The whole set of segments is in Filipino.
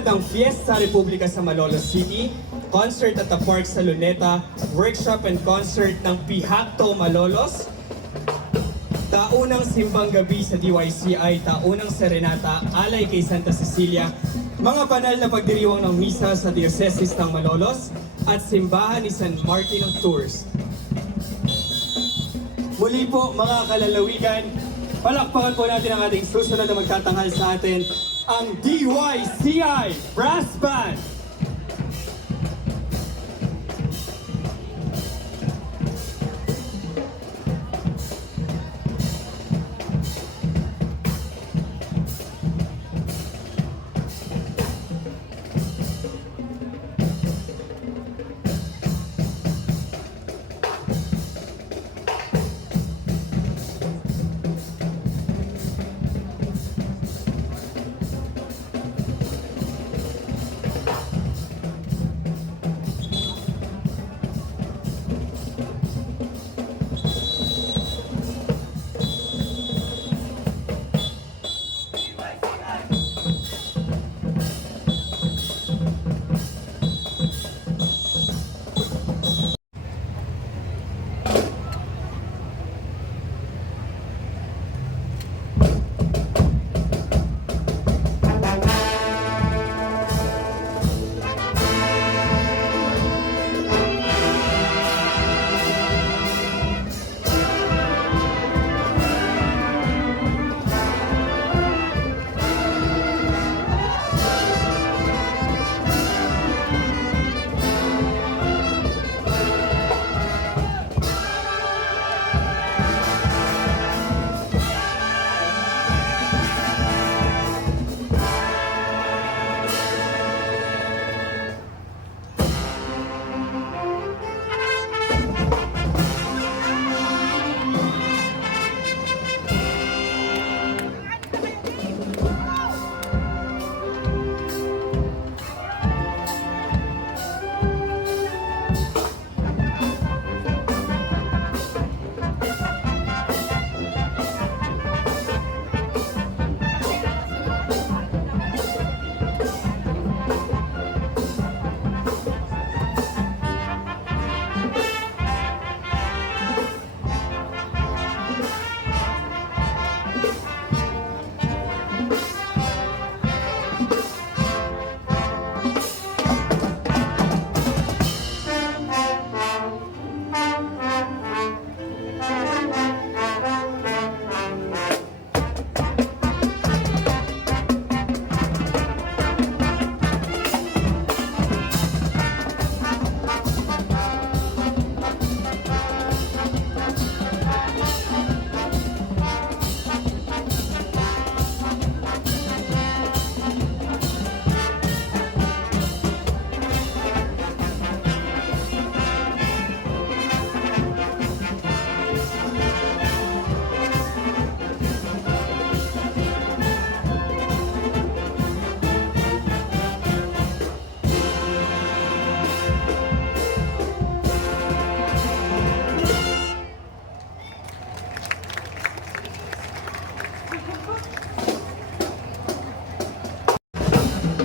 Tulad ng Fiesta Republica sa Malolos City, concert at the park sa Luneta, workshop and concert ng Pihakto Malolos, taunang simbang gabi sa DYCI, taunang serenata, alay kay Santa Cecilia, mga banal na pagdiriwang ng misa sa Diocese ng Malolos, at simbahan ni San Martin of Tours. Muli po mga kalalawigan, palakpakan po natin ang ating susunod na magtatanghal sa atin, ang DYCI Brass Band!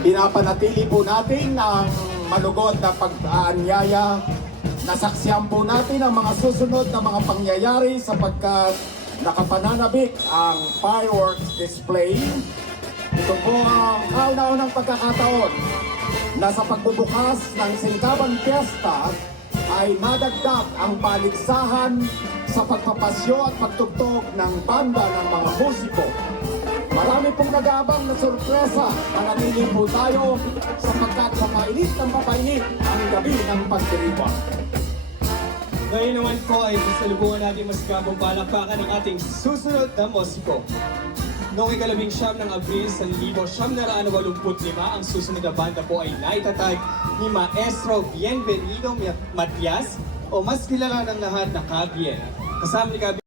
Pinapanatili po natin ang malugod na pag-aanyaya. Nasaksiyan po natin ang mga susunod na mga pangyayari sapagkat nakapananabik ang fireworks display. Ito po ang kauna-unang pagkakataon na sa pagbubukas ng Singkaban Fiesta ay nadagdag ang paligsahan sa pagpapasyo at pagtugtog ng banda ng mga musiko. Marami pong nag-aabang na sorpresa. Manatili po tayo sapagkat papainit ng papainit ang gabi ng pagdiriwang. Ngayon naman po ay sasalubungan natin masigabong palakpakan ng ating susunod na musiko. Noong ika-19 ng Abril sa 1985, ang susunod na banda po ay naitatag ni Maestro Bienvenido Matias o mas kilala ng lahat na Kabien. Kasama ni Kabien